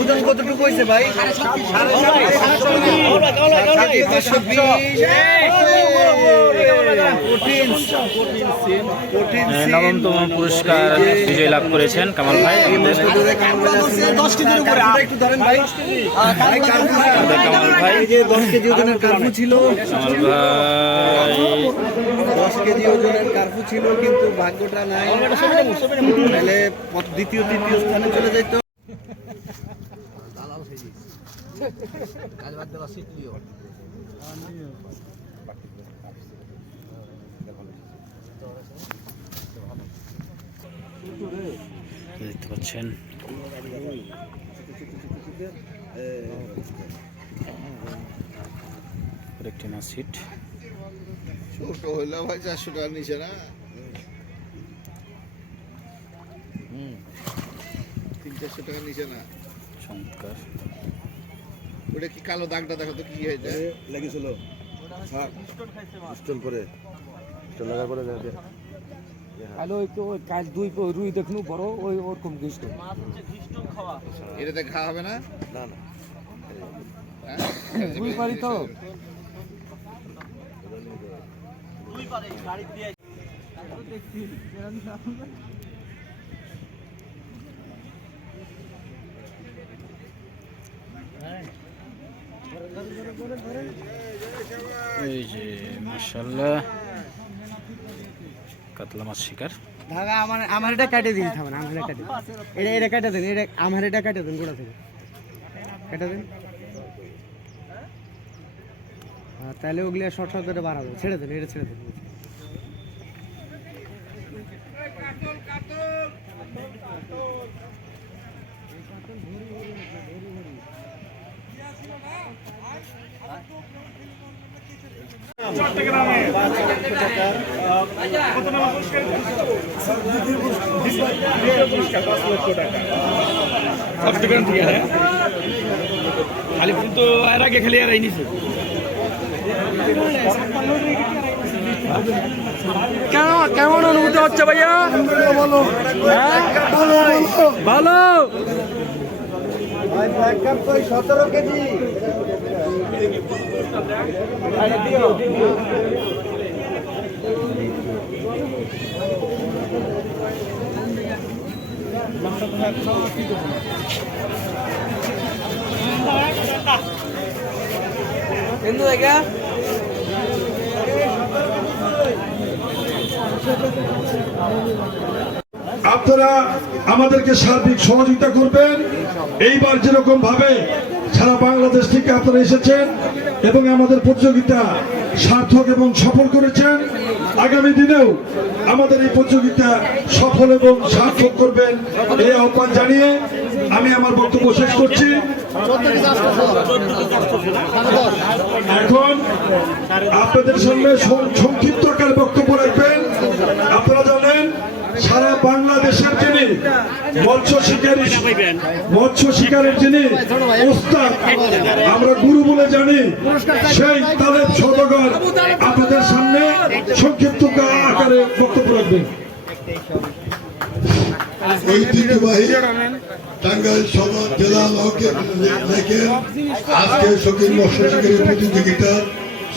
ওজন কতটুকু হয়েছে ভাই? 9তম পুরস্কার বিজয় লাভ করেছেন কামাল ভাই। কামাল ভাই 10 কেজি ওজনের কার্পু ছিল। কামাল ভাই 10 কেজি ওজনের কার্পু ছিল, কিন্তু ভাগ্যটা নাই, তাহলে দ্বিতীয় তৃতীয় স্থানে চলে যাইতো। দেখতে পাচ্ছেন একটি মাছ সিট ছোট হইলে ভাই 400 টাকার নিচে না, 300-400 টাকার নিচে না। চমৎকার। ওটা কি কালো দাগটা দেখো তো কি হয়েছে লেগেছিল স্টোন করে লাগা করে দেখে হ্যালো তো কাল দুই রুই দেখনু বড় ওই ওরকম গিষ্ট এটাতে খাওয়া হবে না? না না রুই পারি তো এই যে মাশাআল্লাহ কাতলা মাছ শিকার। দাদা আমার এটা কেটে দিন, থামেন, আমার এটা কেটে এটা কেটে দেন, এটা আমার এটা কেটে দেন, গোড়া থেকে কেটে দেন। তাহলে ওগুলি শর্ট শর্ট করে বাড়াবো, ছেড়ে দেন, এটা ছেড়ে দেন। আলিপুর তো এর আগে খেলে আর আইনিছে। কেমন অনুভূতি হচ্ছে ভাইয়া? ভালো ভালো। 17 কেজি ಎಂದು জায়গা আপনারা আমাদেরকে সার্বিক সহযোগিতা করবেন। এইবার যেরকম ভাবে সারা বাংলাদেশ থেকে আপনারা এসেছেন এবং আমাদের প্রতিযোগিতা সার্থক এবং সফল করেছেন, আগামী দিনেও আমাদের এই প্রতিযোগিতা সফল এবং সার্থক করবেন এই আহ্বান জানিয়ে আমি আমার বক্তব্য শেষ করছি। এখন আপনাদের সামনে সংক্ষিপ্ত আকারে বক্তব্য রাখবেন। আপনারা জানেন সারা বাংলাদেশের যিনি মৎস্য শিকারের যিনি উস্তাদ, আমরা গুরু বলে জানি, সেই তালেব সওদাগর আপনাদের সামনে সংক্ষিপ্ত আকারে বক্তব্য রাখবেন। ঐতিহ্যবাহী টাঙ্গাইল সদর জেলা থেকে আজকে শৌখিন মৎস্য শিকারী প্রতিযোগিতার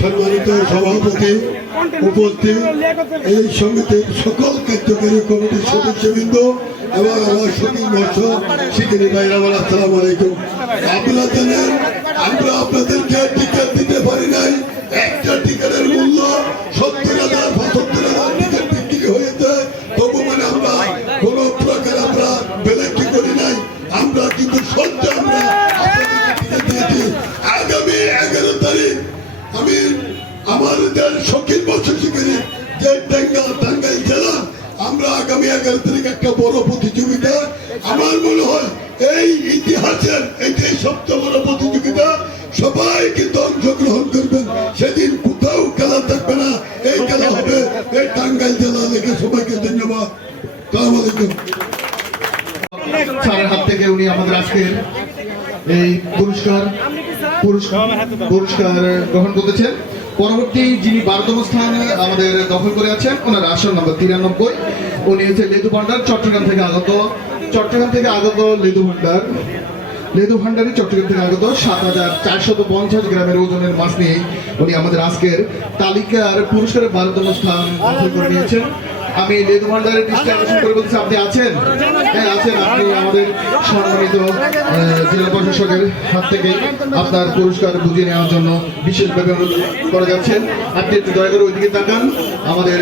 সম্মানিত সভাপতি উপস্থিত, এই সমিতির সকল কার্যকরী কমিটির সদস্যবৃন্দ এবং আমার শৌখিন মৎস্য শিকারী ভাইরা, আসসালামু আলাইকুম। আপনারা জানেন আমরা আপনাদেরকে টিকিট দিতে পারি নাই, একটা টিকিটের মূল্য 70,000 75,000 টিকিট বিক্রি হয়েছে, তবু মানে আমরা কোন প্রকার আমরা বেলেকি করি নাই, আমরা কিন্তু সত্য আমরা টিকিট দিয়েছি। আগামী 11 তারিখ আমি আমাদের শৌখিন মৎস্য শিকারী যে টাঙ্গাইল জেলা, আমরা আগামী 11 তারিখ একটা বড় প্রতিযোগিতা, আমার মনে হয় এই ইতিহাসের এটাই সবচেয়ে বড় প্রতিযোগিতা, সবাই কিন্তু অংশগ্রহণ করবেন। সেদিন কোথাও খেলা থাকবে না, এই খেলা হবে এই টাঙ্গাইল জেলা থেকে। সবাইকে ধন্যবাদ, আসসালামু আলাইকুম। স্যারের হাত থেকে উনি আমাদের আজকের এই পুরস্কার গ্রহণ করতেছেন। পরবর্তী যিনি 12তম স্থান আমাদের দখল করে আছেন, ওনার আসন নম্বর 93, উনি হচ্ছে লেদু ভান্ডার, চট্টগ্রাম থেকে আগত লেদু ভান্ডার। লেদু ভান্ডারী চট্টগ্রাম থেকে আগত ৭,৪৫০ গ্রামের ওজনের মাছ নিয়ে উনি আমাদের আজকের তালিকার পুরস্কারের 12তম স্থান দখল করে নিয়েছেন। আমি লেদু ভান্ডারের দৃষ্টি আকর্ষণ করে বলছি, আপনি আছেন? হ্যাঁ আছেন। আপনি আমাদের সম্মানিত জেলা প্রশাসকের হাত থেকে আপনার পুরস্কার বুঝিয়ে নেওয়ার জন্য বিশেষভাবে অনুরোধ করা যাচ্ছেন। আপনি একটু দয়া করে ওইদিকে তাকান। আমাদের